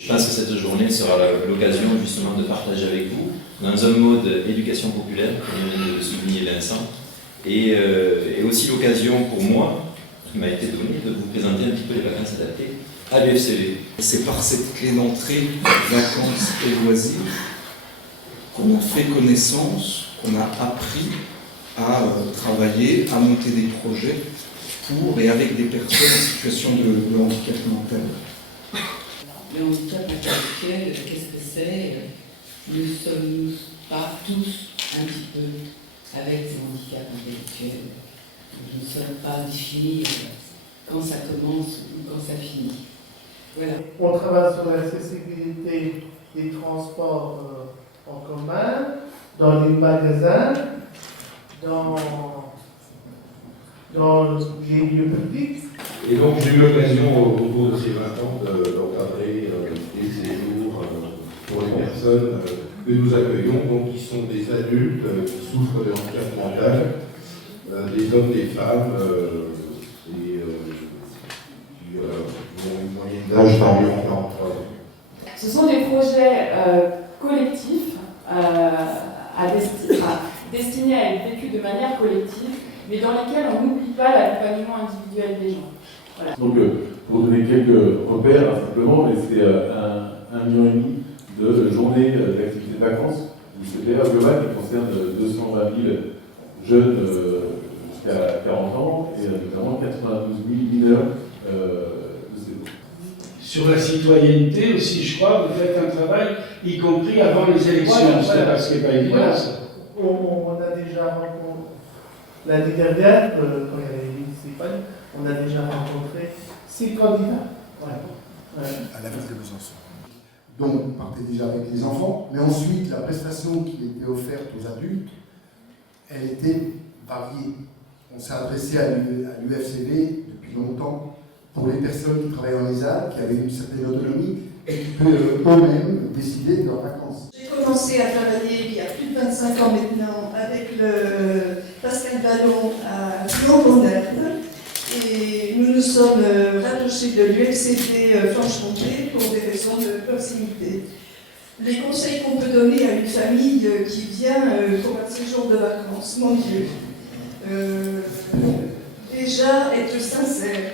Je pense que cette journée sera l'occasion justement de partager avec vous, dans un mode éducation populaire, comme vient de le souligner Vincent, et aussi l'occasion pour moi, qui m'a été donnée, de vous présenter un petit peu les vacances adaptées à l'UFCV. C'est par cette clé d'entrée, vacances et loisirs, qu'on a fait connaissance, qu'on a appris à travailler, à monter des projets pour et avec des personnes en situation de handicap mental. Le handicap intellectuel, qu'est-ce que c'est? Nous ne sommes pas tous un petit peu avec des handicaps intellectuels. Nous ne sommes pas définis quand ça commence ou quand ça finit. Voilà. On travaille sur l'accessibilité des transports en commun, dans les magasins, dans les lieux publics. Et donc j'ai eu l'occasion au cours de ces 20 ans d'encadrer des séjours pour les personnes que nous accueillons, donc qui sont des adultes qui souffrent de handicap mental, des hommes, des femmes, et qui ont une moyenne d'âge d'environ 43 ans. Ce sont des projets collectifs destinés à être vécus de manière collective, mais dans lesquels on n'oublie pas l'accompagnement individuel des gens. Voilà. Donc, pour donner quelques repères, simplement, c'est 1,5 million de journées d'activité de vacances du CPR global qui concerne 220 000 jeunes jusqu'à 40 ans et notamment 92 000 mineurs de séjour. Sur la citoyenneté aussi, je crois, vous faites un travail, y compris avant les élections, Voilà. ce qui n'est pas évident. Voilà. Ça. On a déjà rencontré, l'année dernière, quand il y avait les municipales, on a déjà rencontré 6 candidats. Ouais. À la ville de Besançon. Donc, on partait déjà avec les enfants, mais ensuite, la prestation qui était offerte aux adultes, elle était variée. On s'est adressé à l'UFCV depuis longtemps pour les personnes qui travaillent en ESAD, qui avaient une certaine autonomie et qui peuvent eux-mêmes décider de leurs vacances. J'ai commencé à travailler il y a plus de 25 ans maintenant avec le Pascal Ballon à Lyon-en-Herbe. Et nous nous sommes rapprochés de l'UFCV Franche-Comté pour des raisons de proximité. Les conseils qu'on peut donner à une famille qui vient pour un séjour de vacances, mon Dieu. Déjà être sincère,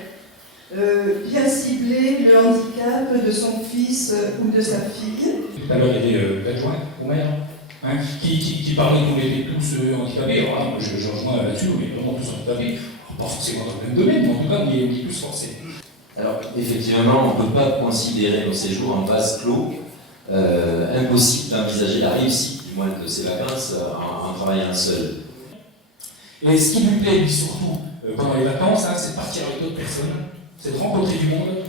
bien cibler le handicap de son fils ou de sa fille. Tout à l'heure, il y avait l'adjoint au maire qui parlait qu'on était tous handicapés. Alors là, moi, je rejoins là-dessus, on est vraiment tous handicapés. Pas forcément dans le même domaine, mais en tout cas, on est tous forcés. Alors, effectivement, on ne peut pas considérer nos séjours en vase clos. Impossible d'envisager la réussite, du moins, de ces vacances en travaillant seul. Et ce qui lui plaît, lui, surtout, pendant les vacances, c'est de partir avec d'autres personnes, c'est de rencontrer du monde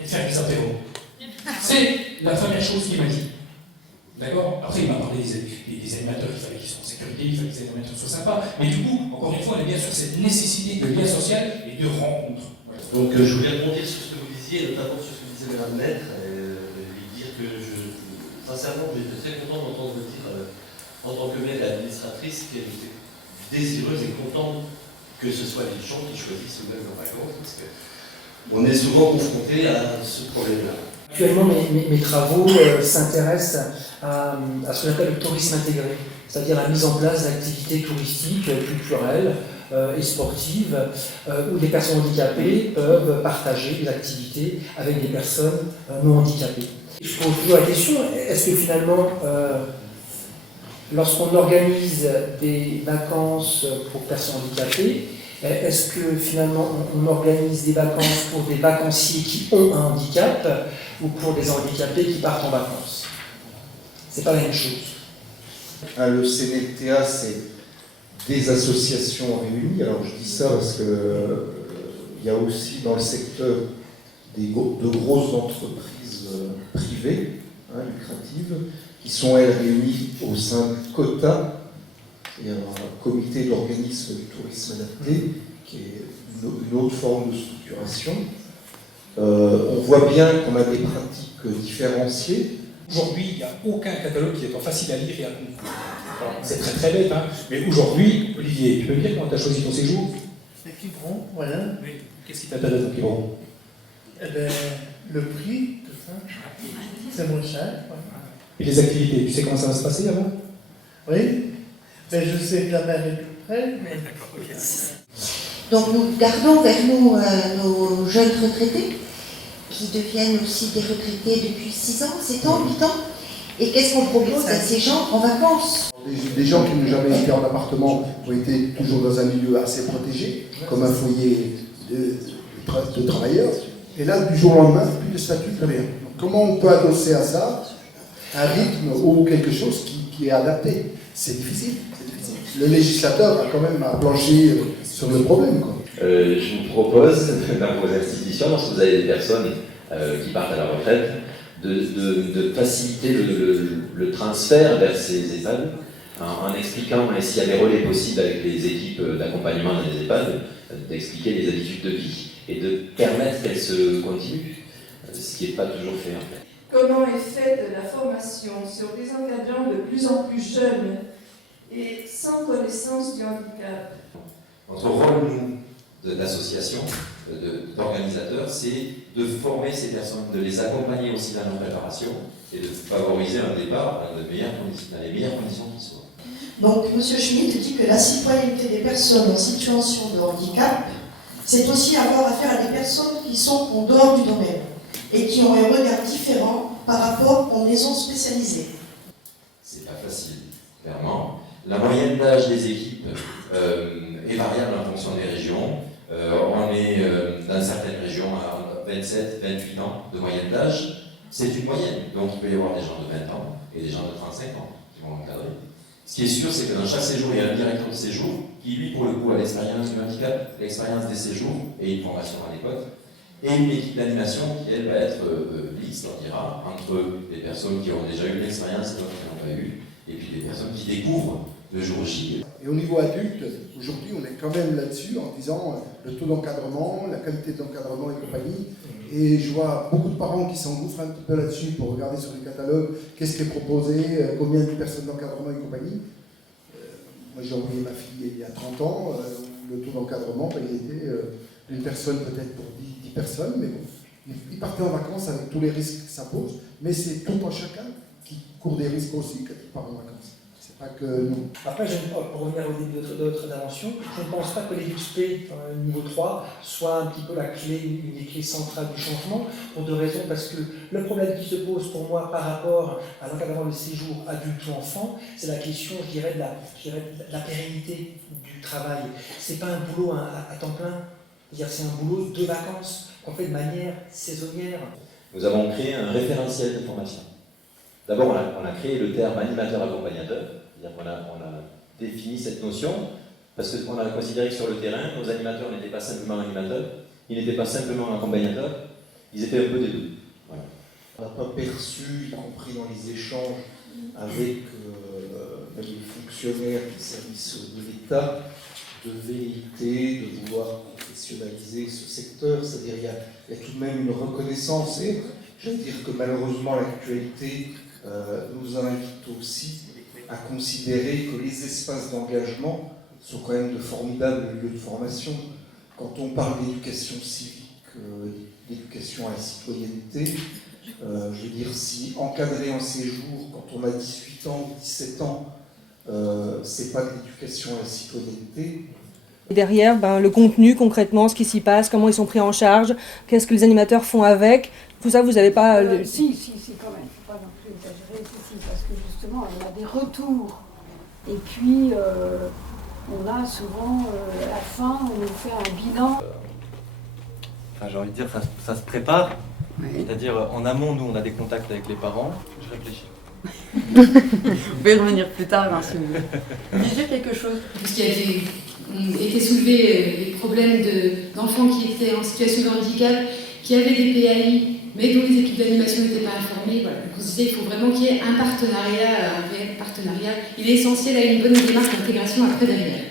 et de faire des apéros. C'est la première chose qu'il m'a dit. D'accord? Après, il m'a parlé des animateurs, il fallait qu'ils soient en sécurité, il fallait que les animateurs soient sympas. Mais du coup, encore une fois, on est bien sur cette nécessité de lien social et de rencontre. Voilà. Donc, je voulais rebondir sur ce que vous disiez, notamment sur ce que disait Madame Maître, et lui dire que sincèrement, j'étais très content d'entendre vous dire, en tant que maire et administratrice, qu'elle était désireuse et contente que ce soit les gens qui choisissent eux-mêmes leurs vacances, parce qu'on est souvent confronté à ce problème-là. Actuellement, mes travaux s'intéressent à ce qu'on appelle le tourisme intégré, c'est-à-dire la mise en place d'activités touristiques, culturelles et sportives, où des personnes handicapées peuvent partager des activités avec des personnes non handicapées. Je pose toujours la question, est-ce que finalement, lorsqu'on organise des vacances pour personnes handicapées, est-ce que finalement on organise des vacances pour des vacanciers qui ont un handicap ou pour des handicapés qui partent en vacances? C'est pas la même chose. Le CNLTA, c'est des associations réunies. Alors je dis ça parce que il y a aussi dans le secteur de grosses entreprises privées, lucratives, qui sont elles réunies au sein du COTA. Il y a un comité d'organisme du tourisme adapté, qui est une autre forme de structuration. On voit bien qu'on a des pratiques différenciées. Aujourd'hui, il n'y a aucun catalogue qui est facile à lire et à comprendre. C'est très très bête, mais aujourd'hui, Olivier, tu peux me dire comment tu as choisi ton séjour? C'est Quiberon, voilà. Oui. Qu'est-ce qui t'intéresse dans Quiberon? Eh bien, le prix, C'est moins cher. Et les activités, tu sais comment ça va se passer avant? Oui, mais je sais que la mer est plus près. Donc nous gardons vers nous nos jeunes retraités, qui deviennent aussi des retraités depuis 6 ans, 7 ans, 8 ans. Et qu'est-ce qu'on propose à ces gens en vacances? Des gens qui n'ont jamais été en appartement ont été toujours dans un milieu assez protégé, comme un foyer de travailleurs. Et là, du jour au lendemain, plus de statut, plus rien. Donc, comment on peut adosser à ça un rythme ou quelque chose qui est adapté? C'est difficile. Le législateur a quand même à plancher sur le problème, quoi. Je vous propose, dans vos institutions, lorsque vous avez des personnes qui partent à la retraite, de faciliter le transfert vers ces EHPAD en expliquant s'il y a des relais possibles avec les équipes d'accompagnement dans les EHPAD, d'expliquer les habitudes de vie et de permettre qu'elles se continuent, ce qui n'est pas toujours fait en fait. Comment est faite la formation sur des encadrants de plus en plus jeunes et sans connaissance du handicap? Notre rôle, nous, de l'association, d'organisateurs, c'est de former ces personnes, de les accompagner aussi dans leur préparation et de favoriser un départ dans les meilleures conditions qui soient. Donc, M. Schmitt dit que la citoyenneté des personnes en situation de handicap, c'est aussi avoir affaire à des personnes qui sont en dehors du domaine et qui ont un regard différent par rapport aux maisons spécialisées. C'est pas facile, clairement. La moyenne d'âge des équipes est variable en fonction des régions. On est dans certaines régions à 27, 28 ans de moyenne d'âge. C'est une moyenne. Donc il peut y avoir des gens de 20 ans et des gens de 35 ans qui vont encadrer. Ce qui est sûr, c'est que dans chaque séjour, il y a un directeur de séjour qui, lui, pour le coup, a l'expérience du handicap, l'expérience des séjours et une formation adéquate. Et une équipe d'animation qui, elle, va être mixte, on dira, entre des personnes qui ont déjà eu l'expérience et d'autres qui n'ont pas eu, et puis des personnes qui découvrent le jour J. Et au niveau adulte, aujourd'hui, on est quand même là-dessus en disant le taux d'encadrement, la qualité d'encadrement et compagnie. Et je vois beaucoup de parents qui s'engouffrent un petit peu là-dessus pour regarder sur les catalogues qu'est-ce qui est proposé, combien de personnes d'encadrement et compagnie. Moi, j'ai envoyé ma fille il y a 30 ans, le taux d'encadrement, il était une personne peut-être pour 10 personnes, mais bon, ils partaient en vacances avec tous les risques que ça pose, mais c'est tout un chacun qui court des risques aussi quand il part en vacances. C'est pas que nous. Après, pour revenir au début de votre intervention, je ne pense pas que les USP niveau 3 soit un petit peu la clé, une des clés centrales du changement, pour deux raisons. Parce que le problème qui se pose pour moi par rapport à l'encadrement de séjour adulte ou enfant, c'est la question, je dirais, de la pérennité du travail. C'est pas un boulot à temps plein, c'est un boulot de vacances qu'on fait de manière saisonnière. Nous avons créé un référentiel de formation. D'abord, on a créé le terme animateur-accompagnateur, c'est-à-dire qu'on a défini cette notion, parce qu'on a considéré que sur le terrain, nos animateurs n'étaient pas simplement animateurs, ils n'étaient pas simplement accompagnateurs, ils étaient un peu des deux. Voilà. On n'a pas perçu, y compris dans les échanges avec les fonctionnaires des services de l'État, de velléité de vouloir professionnaliser ce secteur, c'est-à-dire il y a tout de même une reconnaissance, et je veux dire que malheureusement l'actualité nous invite aussi à considérer que les espaces d'engagement sont quand même de formidables lieux de formation. Quand on parle d'éducation civique, d'éducation à la citoyenneté, je veux dire, si encadrer un séjour quand on a 18 ans ou 17 ans, c'est pas de l'éducation à la citoyenneté. Derrière, le contenu, concrètement, ce qui s'y passe, comment ils sont pris en charge, qu'est-ce que les animateurs font avec, tout ça, vous n'avez pas... Si, quand même, il ne faut pas non plus exagérer, parce que justement, on a des retours. Et puis, on a souvent, à la fin, on nous fait un bilan. J'ai envie de dire, ça se prépare. Oui. C'est-à-dire, en amont, nous, on a des contacts avec les parents. Je réfléchis. Vous pouvez revenir plus tard, si vous voulez. Vous disiez quelque chose? Puisqu'il y a été soulevé les problèmes d'enfants qui étaient en situation de handicap, qui avaient des PAI, mais dont les équipes d'animation n'étaient pas informées. Voilà. Donc on se disait qu'il faut vraiment qu'il y ait un réel partenariat. Il est essentiel à une bonne démarche d'intégration après derrière.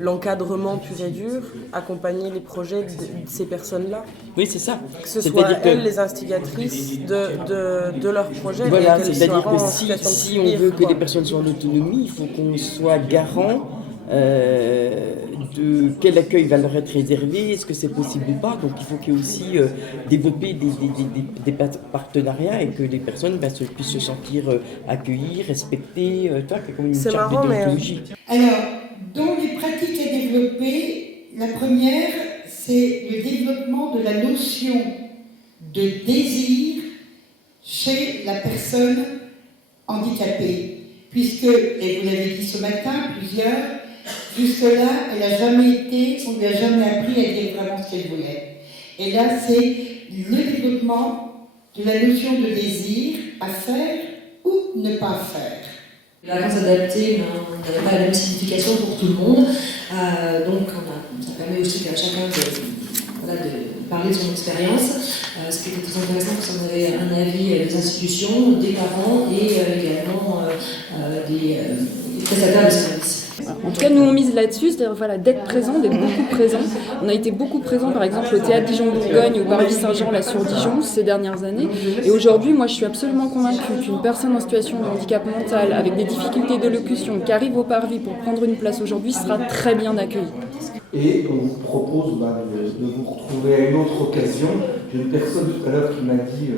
L'encadrement pur et dur, accompagner les projets de ces personnes-là. Oui, c'est ça. Que ce soit elles les instigatrices de leurs projets. Voilà, c'est-à-dire que si on veut que les personnes soient en autonomie, il faut qu'on soit garant de quel accueil va leur être réservé, est-ce que c'est possible ou pas. Donc il faut qu'il y ait aussi développer des partenariats et que les personnes puissent se sentir accueillies, respectées. Comme une charte de déontologie. Alors, dans les pratiques à développer, la première, c'est le développement de la notion de désir chez la personne handicapée. Puisque, et vous l'avez dit ce matin, plusieurs, jusque-là, elle n'a jamais été, on ne lui a jamais appris à dire vraiment ce qu'elle voulait. Et là, c'est le développement de la notion de désir à faire ou ne pas faire. Les vacances adaptées n'avaient pas la même signification pour tout le monde, donc ça permet aussi à chacun de parler de son expérience, ce qui était très intéressant parce qu'on avait un avis des institutions, des parents et également des prestataires de services. En tout cas, nous on mise là-dessus, c'est-à-dire d'être présent, d'être beaucoup présent. On a été beaucoup présent, par exemple, au théâtre Dijon-Bourgogne, au Parvis Saint-Jean, là sur Dijon, ces dernières années. Et aujourd'hui, moi, je suis absolument convaincue qu'une personne en situation de handicap mental, avec des difficultés d'élocution, qui arrive au Parvis pour prendre une place aujourd'hui, sera très bien accueillie. Et on vous propose de vous retrouver à une autre occasion. J'ai une personne tout à l'heure qui m'a dit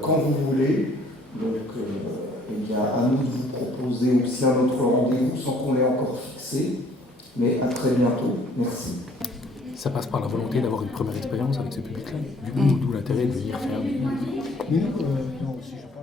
quand vous voulez. Donc, il y a à nous de vous proposer aussi un autre rendez-vous sans qu'on l'ait encore fixé. Mais à très bientôt. Merci. Ça passe par la volonté d'avoir une première expérience avec ce public-là. D'où l'intérêt de venir faire. Non, si je parle.